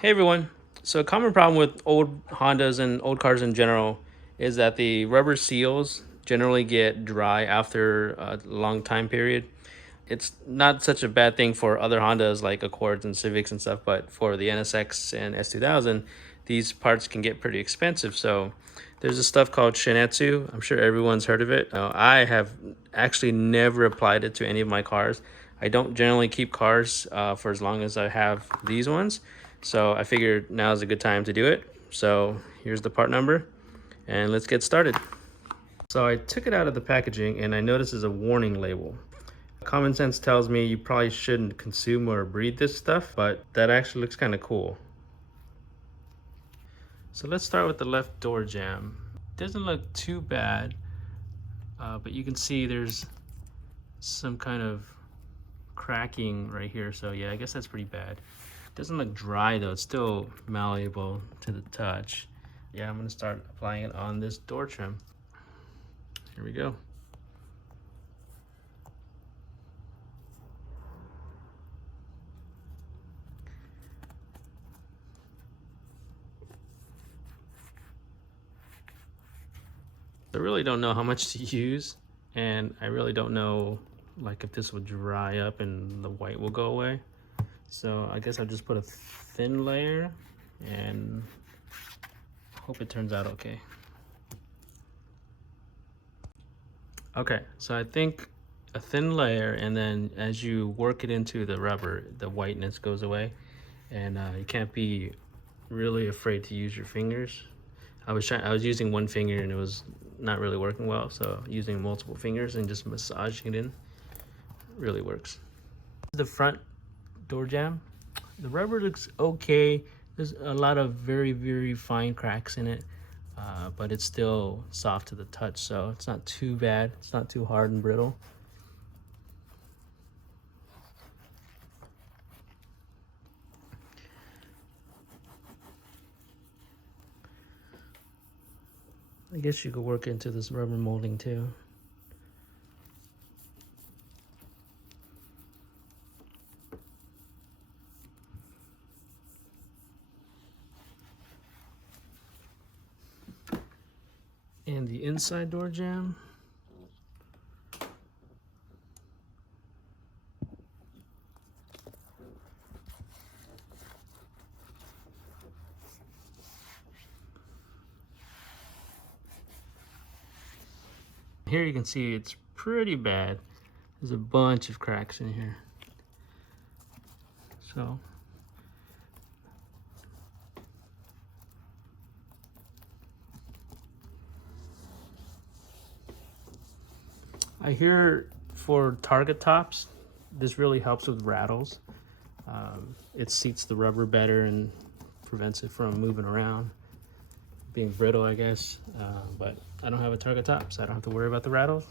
Hey everyone. So a common problem with old Hondas and old cars in general is that the rubber seals generally get dry after a long time period. It's not such a bad thing for other Hondas like Accords and Civics and stuff, but for the NSX and S2000, these parts can get pretty expensive. So there's this stuff called Shin-Etsu. I'm sure everyone's heard of it. I have actually never applied it to any of my cars. I don't generally keep cars for as long as I have these ones. So I figured now is a good time to do it. So here's the part number and let's get started. So I took it out of the packaging and I noticed there's a warning label. Common sense tells me you probably shouldn't consume or breathe this stuff, but that actually looks kind of cool. So let's start with the left door jamb. Doesn't look too bad, but you can see there's some kind of cracking right here. So yeah, I guess that's pretty bad. Doesn't look dry though, it's still malleable to the touch. Yeah, I'm gonna start applying it on this door trim. Here we go. I really don't know how much to use, and I really don't know like if this will dry up and the white will go away. So I guess I'll just put a thin layer and hope it turns out okay. Okay, so I think a thin layer, and then as you work it into the rubber, the whiteness goes away, and you can't be really afraid to use your fingers. I was using one finger and it was not really working well, so using multiple fingers and just massaging it in really works. The front door jamb, the rubber looks okay. There's a lot of very fine cracks in it, but it's still soft to the touch, so it's not too bad. It's not too hard and brittle. I guess you could work into this rubber molding too. And the inside door jamb. Here you can see it's pretty bad. There's a bunch of cracks in here. So I hear for target tops, this really helps with rattles. It seats the rubber better and prevents it from moving around, being brittle, I guess. But I don't have a target top, so I don't have to worry about the rattles.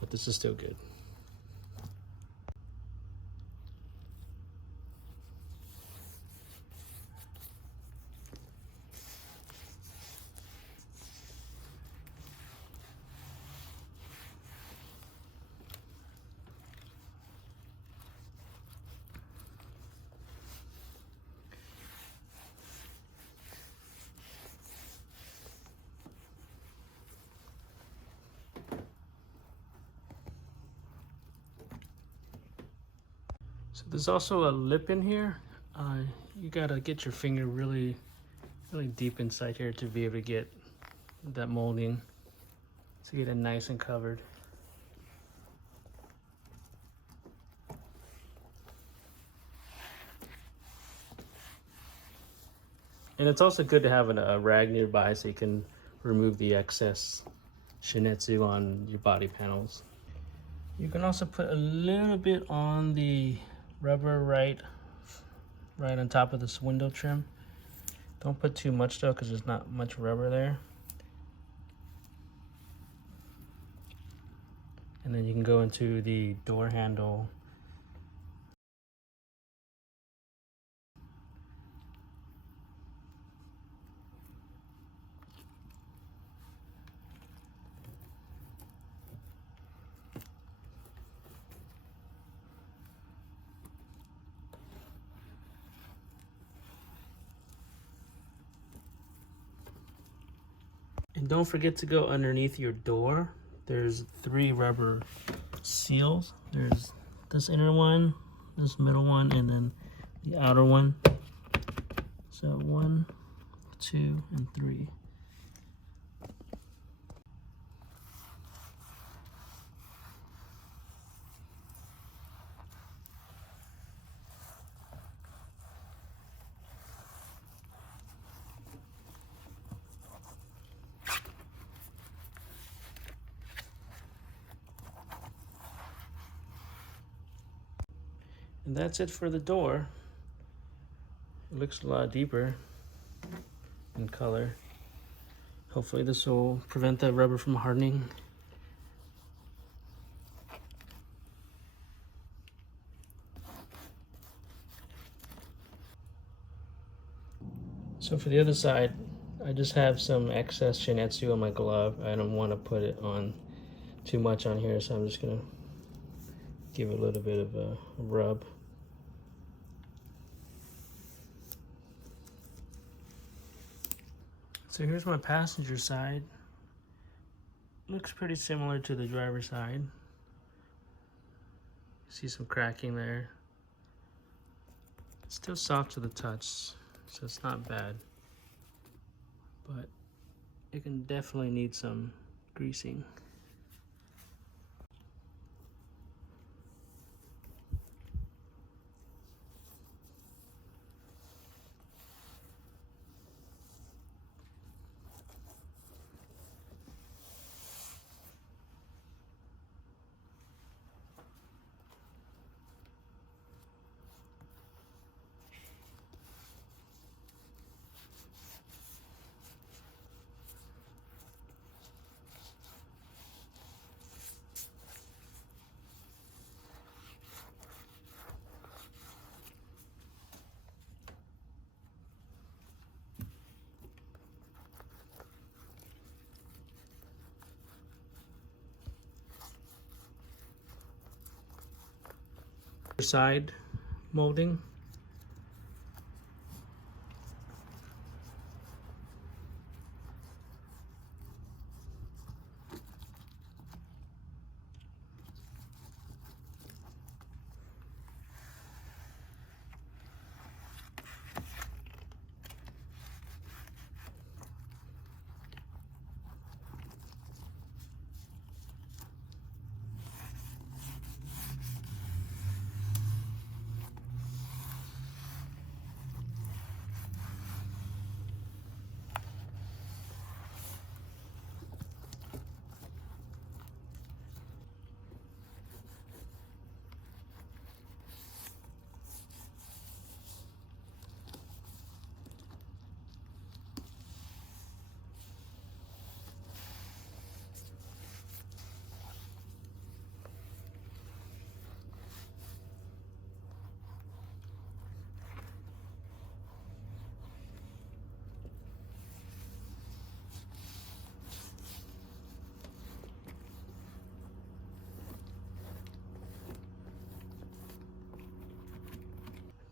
But this is still good. So there's also a lip in here. You gotta get your finger really deep inside here to be able to get that molding, to get it nice and covered. And it's also good to have a rag nearby so you can remove the excess Shin-Etsu on your body panels. You can also put a little bit on the rubber right on top of this window trim. Don't put too much though, because there's not much rubber there. And then you can go into the door handle. And don't forget to go underneath your door. There's 3 rubber seals. There's this inner one, this middle one, and then the outer one. So 1, 2, and 3. And that's it for the door. It looks a lot deeper in color. Hopefully this will prevent the rubber from hardening. So for the other side, I just have some excess Shin-Etsu on my glove. I don't want to put it on too much on here, so I'm just gonna give it a little bit of a rub. So here's my passenger side. Looks pretty similar to the driver's side. See some cracking there. It's still soft to the touch, so it's not bad. But it can definitely need some greasing. Side molding.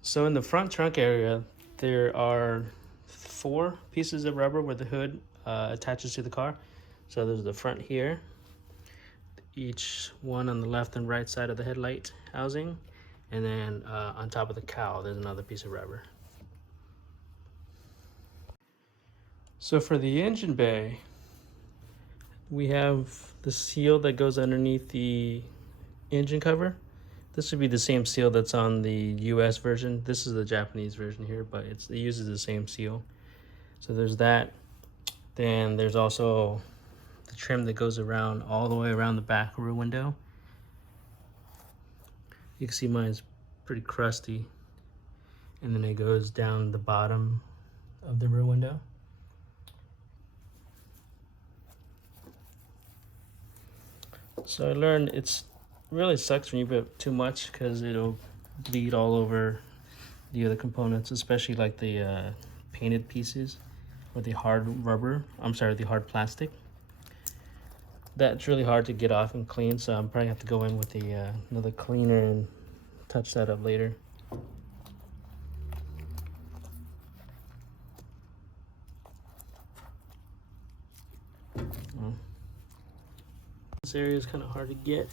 So in the front trunk area, there are 4 pieces of rubber where the hood attaches to the car. So there's the front here, each one on the left and right side of the headlight housing, and then on top of the cowl, there's another piece of rubber. So for the engine bay, we have the seal that goes underneath the engine cover. This would be the same seal that's on the US version. This is the Japanese version here, but it uses the same seal. So there's that. Then there's also the trim that goes around all the way around the back rear window. You can see mine's pretty crusty. And then it goes down the bottom of the rear window. So I learned it's really sucks when you put too much because it'll bleed all over the other components, especially like the painted pieces or the hard rubber. I'm sorry, the hard plastic. That's really hard to get off and clean, so I'm probably have to go in with another cleaner and touch that up later. This area is kind of hard to get.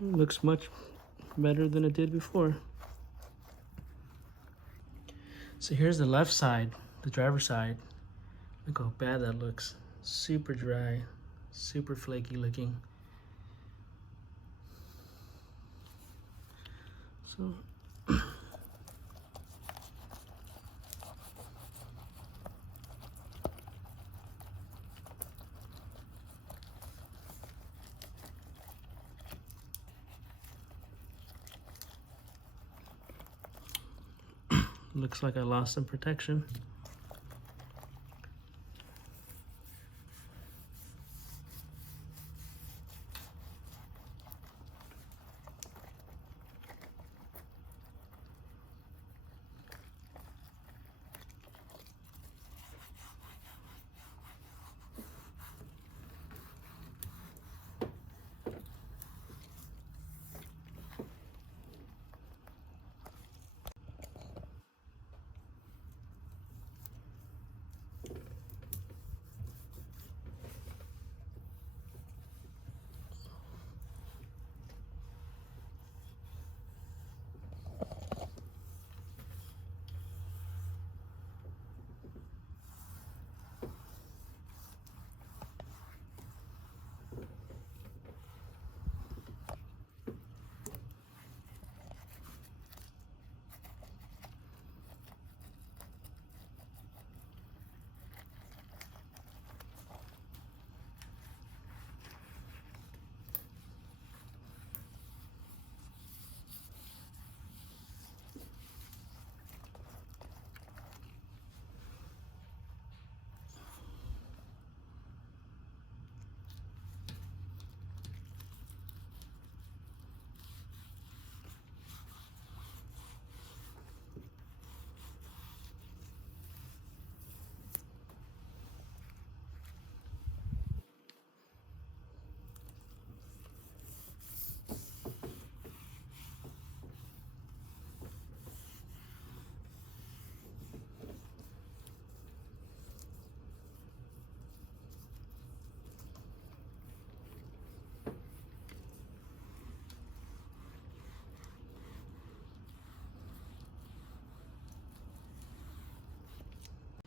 It looks much better than it did before. So here's the left side, the driver's side. Look how bad that looks. Super dry, super flaky looking. So looks like I lost some protection.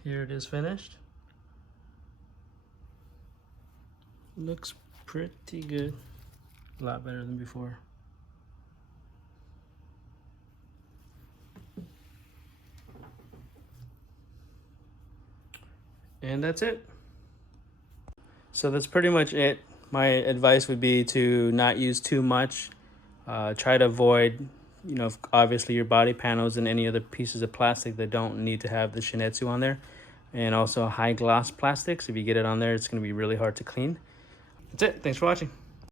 Here it is finished. Looks pretty good. A lot better than before. And that's it. So that's pretty much it. My advice would be to not use too much. Try to avoid, obviously your body panels and any other pieces of plastic that don't need to have the Shin-Etsu on there. And also high gloss plastics. If you get it on there, it's going to be really hard to clean. That's it. Thanks for watching.